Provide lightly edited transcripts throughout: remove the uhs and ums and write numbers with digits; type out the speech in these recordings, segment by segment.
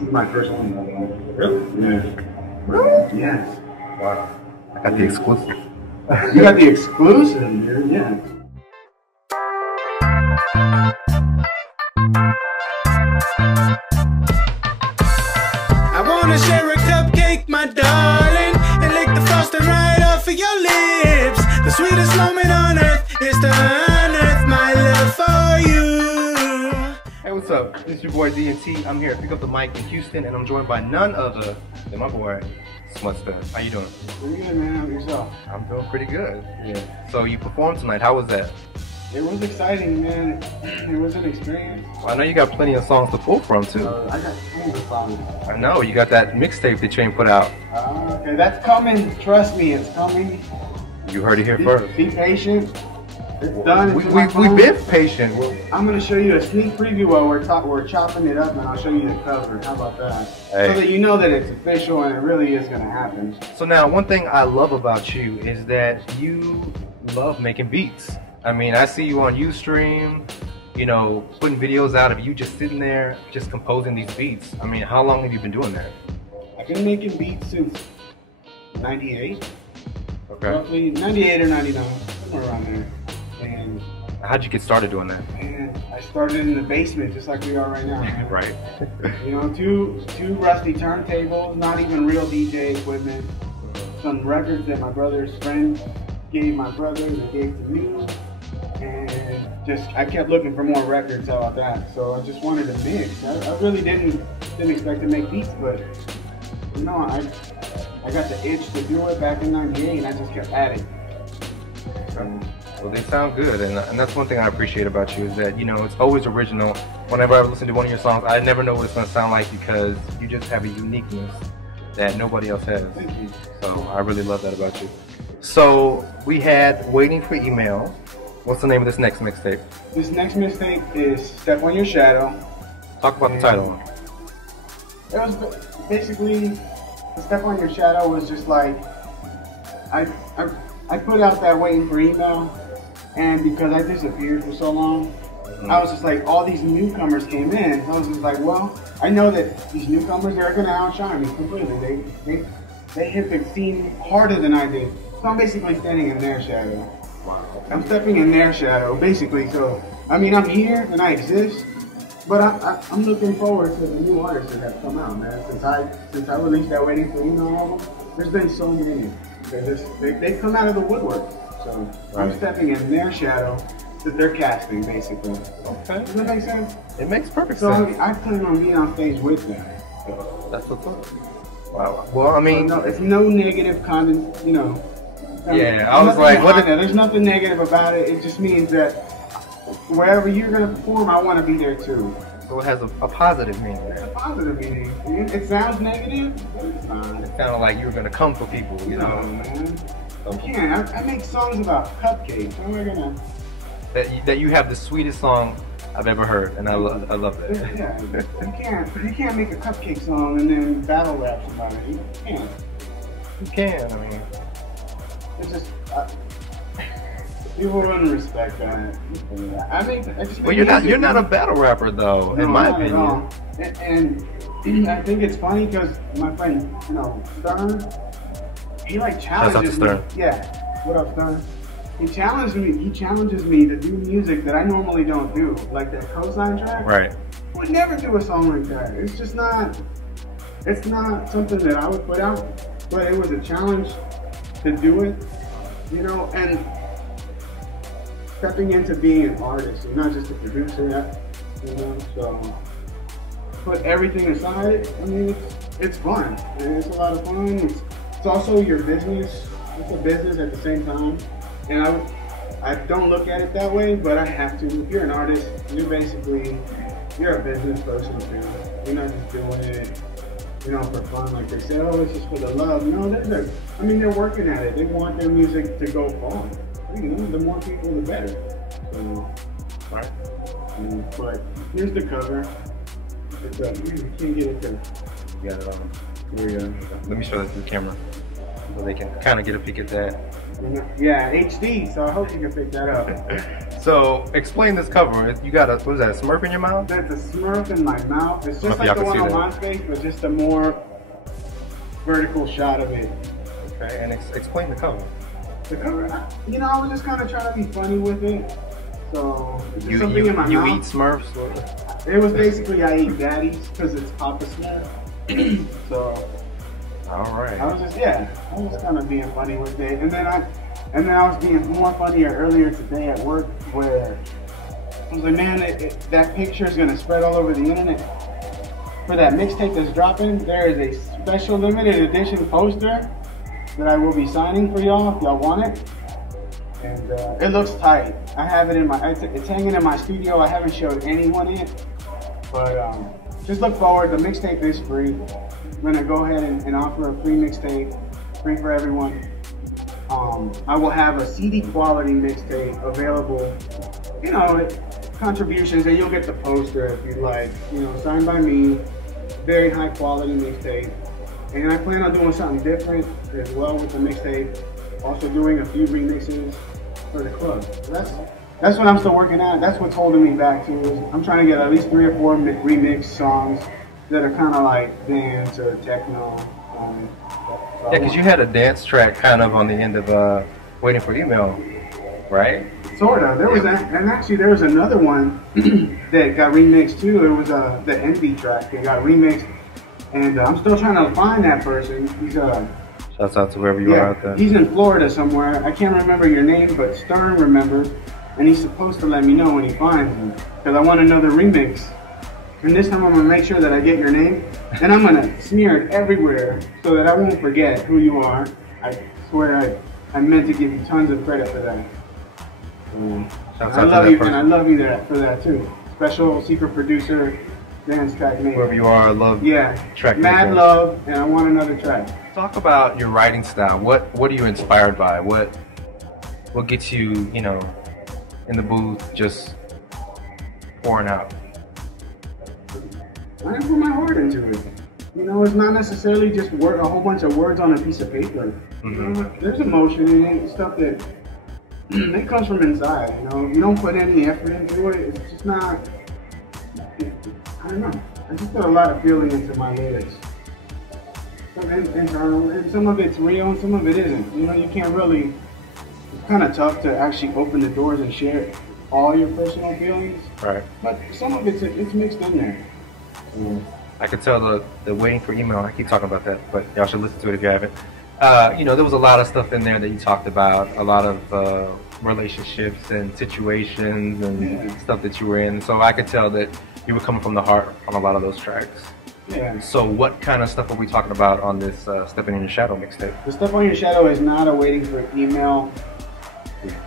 This is my first one. Really? Yeah. Really? Yes. Wow. I got the exclusive. You got the exclusive, dude. Yeah. I wanna share a cupcake, my darling, and lick the frosting right off of your lips. The sweetest moment on earth is to unearth my love for you. Hey, what's up? This is your boy DNT. I'm here to pick up the mic in Houston, and I'm joined by none other than my boy, SmutStud. How you doing? Pretty good, man. How about yourself? I'm doing pretty good. Yeah. So you performed tonight. How was that? It was exciting, man. It was an experience. Well, I know you got plenty of songs to pull from too. I got tons of songs. I know you got that mixtape that you ain't put out. Okay, that's coming. Trust me, it's coming. You heard it here first. Be patient. It's done. We've been patient. I'm gonna show you a sneak preview while we're chopping it up, and I'll show you the cover. How about that? Hey. So that you know that it's official and it really is gonna happen. So now, one thing I love about you is that you love making beats. I mean, I see you on Ustream, you know, putting videos out of you just sitting there, just composing these beats. I mean, how long have you been doing that? I've been making beats since '98. Okay. Roughly 98 or 99, somewhere around there. And how'd you get started doing that? man, I started in the basement just like we are right now. Right. You know, two rusty turntables, not even real DJ equipment. Some records that my brother's friend gave my brother, that gave to me. And just, I kept looking for more records. How about that? So I just wanted to mix. I really didn't expect to make beats, but you know, I got the itch to do it back in '98, and I just kept at it. Well, they sound good, and that's one thing I appreciate about you is that, you know, it's always original. Whenever I listen to one of your songs, I never know what it's going to sound like because you just have a uniqueness that nobody else has. Thank you. So I really love that about you. So we had Waiting for Email. What's the name of this next mixtape? This next mixtape is Step on Your Shadow. Talk about the title. It was basically, Step on Your Shadow was just like, I put out that Waiting for Email, and because I disappeared for so long, I was just like, all these newcomers came in. So I was just like, well, I know that these newcomers, they're gonna outshine me completely. They hit the scene harder than I did. So I'm basically standing in their shadow. Wow. I'm stepping in their shadow, basically. So, I mean, I'm here and I exist, but I'm looking forward to the new artists that have come out, man. Since I released that Waiting for Email album, there's been so many. They come out of the woodwork. So I'm stepping in their shadow that they're casting, basically. Okay. Does that make sense? It makes perfect So sense. I plan on being on stage with them. So, That's what's up. Wow. Well, I mean, no, it's no negative content, you know. Yeah, I was like, what? There's nothing negative about it. It just means that wherever you're gonna perform, I want to be there too. So it has a positive meaning there. Positive meaning. It sounds negative, but it's fine. It sounded like you were gonna come for people, you know. Man. I can't. I make songs about cupcakes. How am I gonna? That you have the sweetest song I've ever heard, and I love that. Yeah, you can't make a cupcake song and then battle rap about it. You can't. You can. I mean, It's just people wouldn't respect that. I just. well, you're not a battle rapper though, No, in my not at opinion. all. And I think it's funny because my friend, you know, Stern, he like challenges me. Shouts out to Stern. Yeah. What up, Stern? He challenges me to do music that I normally don't do, like that cosign track. Right. I would never do a song like that. It's just not. It's not something that I would put out, but it was a challenge to do it, you know, and stepping into being an artist and not just a producer, you know. So put everything aside. I mean, it's fun. And it's a lot of fun. It's also your business. It's a business at the same time. And I don't look at it that way, but I have to. If you're an artist, you're a business person too. You're not just doing it, you know, for fun. Like they say, oh, it's just for the love. No, they're working at it. They want their music to go far. You know, the more people, the better. So, Right. but here's the cover. You can't get it there. You got it on. Let me show that to the camera so they can kind of get a peek at that. Yeah, HD, so I hope you can pick that up. So explain this cover. You got a, what is that, a Smurf in your mouth? There's a Smurf in my mouth. It's just Y'all like the can one see on that. my face, but just a more vertical shot of it. Okay, and explain the cover. The cover, you know, I was just kind of trying to be funny with it. So, it's just You something in my eat mouth. Smurfs? Or? It was basically I eat daddies because it's Papa Smurf. So, All right. I was just, I was kind of being funny with it. And then I was being more funnier earlier today at work where I was like, man, that picture is going to spread all over the internet. For that mixtape that's dropping, there is a special limited edition poster that I will be signing for y'all if y'all want it. And it looks tight. I have it in my, it's hanging in my studio. I haven't showed anyone it. But just look forward, the mixtape is free. I'm gonna go ahead and offer a free mixtape, free for everyone. I will have a CD quality mixtape available, you know, contributions, and you'll get the poster if you'd like, you know, signed by me, very high quality mixtape. And I plan on doing something different as well with the mixtape, also doing a few remixes for the club. So that's what I'm still working on. That's what's holding me back too. I'm trying to get at least 3 or 4 remix songs that are kind of like dance or techno. Yeah, because you had a dance track kind of on the end of Waiting for Email, right? Sort of. There was and actually there was another one that got remixed too. It was the Envy track that got remixed, and I'm still trying to find that person. He's Shouts out to wherever you are out there. He's in Florida somewhere. I can't remember your name, but Stern remembers, and he's supposed to let me know when he finds me because I want another remix. And this time I'm gonna make sure that I get your name, and I'm gonna smear it everywhere so that I won't forget who you are. I swear I meant to give you tons of credit for that. I love you, and I love you for that too. Special secret producer, dance track name. Whoever you are, I love track mad name. love, and I want another track. Talk about your writing style. What are you inspired by? What gets you, you know, in the booth just pouring out? I put my heart into it. You know, it's not necessarily just a whole bunch of words on a piece of paper. You know, there's emotion in it, stuff that it comes from inside. You know, you don't put any effort into it. It's just not. I don't know. I just put a lot of feeling into my lyrics. Some internal, and some of it's real, and some of it isn't. You know, you can't really. It's kind of tough to actually open the doors and share all your personal feelings. Right. But some of it's mixed in there. I could tell the Waiting for Email, I keep talking about that, but y'all should listen to it if you haven't. You know, there was a lot of stuff in there that you talked about, a lot of relationships and situations and stuff that you were in. So I could tell that you were coming from the heart on a lot of those tracks. Yeah. So what kind of stuff are we talking about on this Stepping in Your Shadow mixtape? The Step on Your Shadow is not a Waiting for Email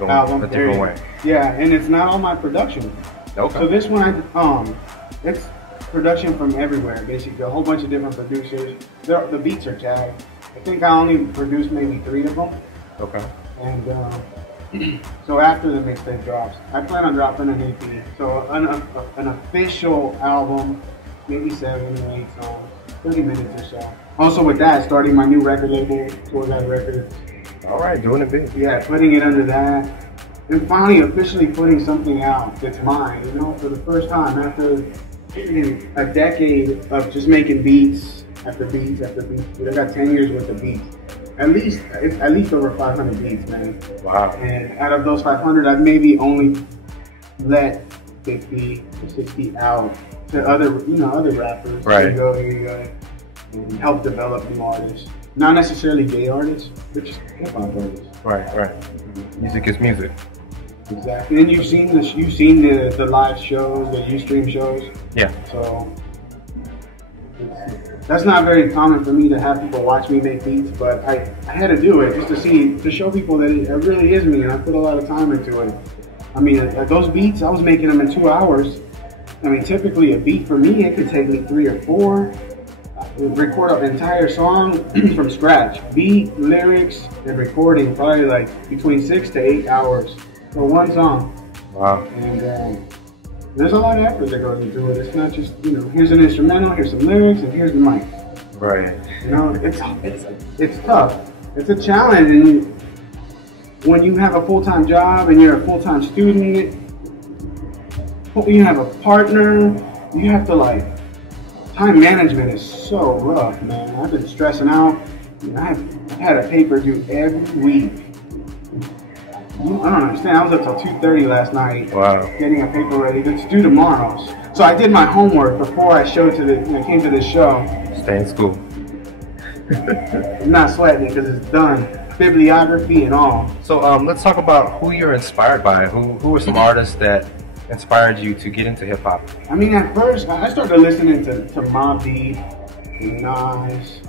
album. A different way. Yeah, and it's not all my production. Okay. So this one, it's production from everywhere, basically a whole bunch of different producers. The beats are tagged. I think I only produced maybe 3 of them. Okay. And so after the mixtape drops, I plan on dropping an EP. So an official album, maybe 7 or 8 songs, 30 minutes or so. Also with that, starting my new record label, Tour Guide Records. All right, doing it big. Yeah, putting it under that. And finally officially putting something out that's mine, you know, for the first time after a decade of just making beats after beats after beats. Dude, I got 10 years worth of beats. At least over 500 beats, man. Wow. And out of those 500, I've maybe only let 50 to 60 out to other rappers. Right. Here you go, and help develop new artists. Not necessarily gay artists, but just hip hop artists. Right. Music is music. Exactly. And you've seen the live shows, the Ustream shows. Yeah. So that's not very common for me to have people watch me make beats, but I had to do it just to show people that it really is me, and I put a lot of time into it. I mean, those beats, I was making them in 2 hours. I mean, typically a beat for me, it could take me 3 or 4. Record an entire song from scratch. Beat, lyrics, and recording, probably like between 6 to 8 hours for one song. Wow. And there's a lot of effort that goes into it. It's not just, you know, here's an instrumental, here's some lyrics, and here's the mic. Right. You know, it's tough. It's a challenge, and when you have a full-time job and you're a full-time student, you have a partner, you have to like, time management is so rough, man. I've been stressing out. I've had a paper due every week. I don't understand. I was up till 2:30 last night. Wow. Getting a paper ready. It's due tomorrow. So I did my homework before I came to this show. Stay in school. I'm not sweating it because it's done. Bibliography and all. So let's talk about who you're inspired by. Who are some artists that inspired you to get into hip hop? I mean, at first, I started listening to Mobb Deep, Nas.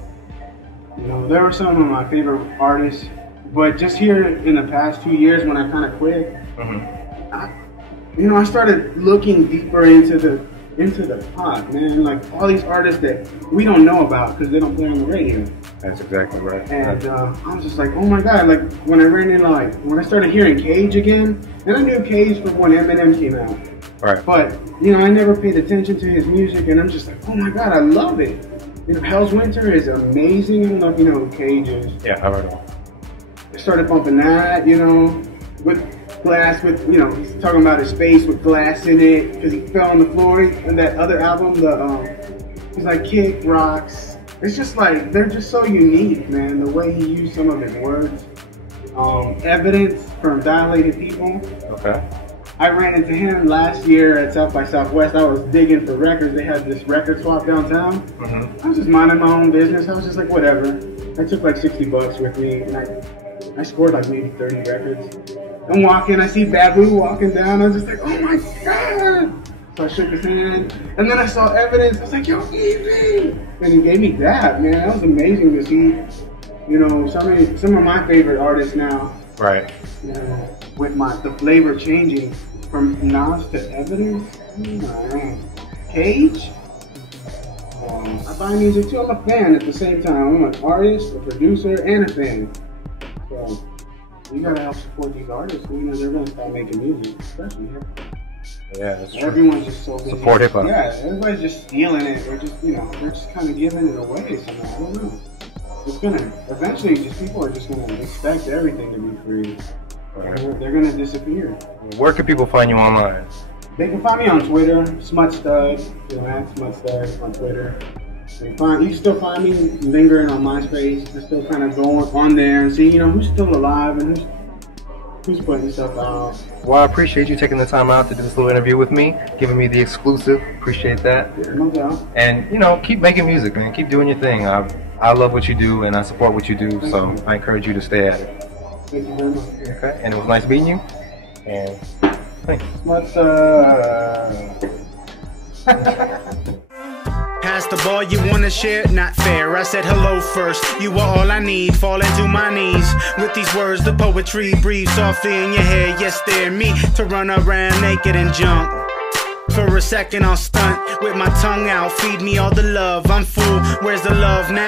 You know, there were some of my favorite artists. But just here in the past 2 years, when I kind of quit, I started looking deeper into the pop, man. Like all these artists that we don't know about because they don't play on the radio. That's exactly right. And I was just like, oh my god! Like when I started hearing Cage again, and I knew Cage from when Eminem came out. Right. But I never paid attention to his music, and I'm just like, oh my god, I love it. Hell's Winter is amazing. I don't know if you know who Cage is. Yeah, I heard of him. I started bumping that, with glass, he's talking about his face with glass in it because he fell on the floor. And that other album, he's like kick rocks. It's just like they're just so unique, man. The way he used some of his words, Evidence from Dilated People. Okay. I ran into him last year at South by Southwest. I was digging for records. They had this record swap downtown. I was just minding my own business. I was just like, whatever. I took like $60 with me, and I scored like maybe 30 records. I'm walking, I see Babu walking down. I was just like, oh my god! So I shook his hand, and then I saw Evidence. I was like, yo, Evie! And he gave me that, man. That was amazing to see. Some of my favorite artists now. Right. With the flavor changing from Nas to Evidence. Cage. I buy music too. I'm a fan at the same time. I'm an artist, a producer, and a fan. So you gotta help support these artists. They're gonna start making music, especially hip hop. Yeah, that's true. Everyone's just so busy. Support hip hop. Yeah, everybody's just stealing it. They're just, they're just kind of giving it away somehow. I don't know. It's gonna eventually. Just people are just gonna expect everything to be free. Right. They're gonna disappear. Where can people find you online? They can find me on Twitter, SmutStud. At SmutStud on Twitter. You can still find me lingering on MySpace. I still kind of go on there and see, who's still alive and who's putting stuff out. Well, I appreciate you taking the time out to do this little interview with me, giving me the exclusive. Appreciate that. Yeah, no doubt. And keep making music, man. Keep doing your thing. I love what you do and I support what you do. So I encourage you to stay at it. Thank you very much. Okay. And it was nice meeting you. And thanks. Pass the ball, you wanna share? Not fair. I said hello first. You were all I need. Falling to my knees with these words. The poetry breathes softly in your hair. Yes, they're me to run around naked and jump. For a second, I'll stunt with my tongue out. Feed me all the love. I'm full. Where's the love now?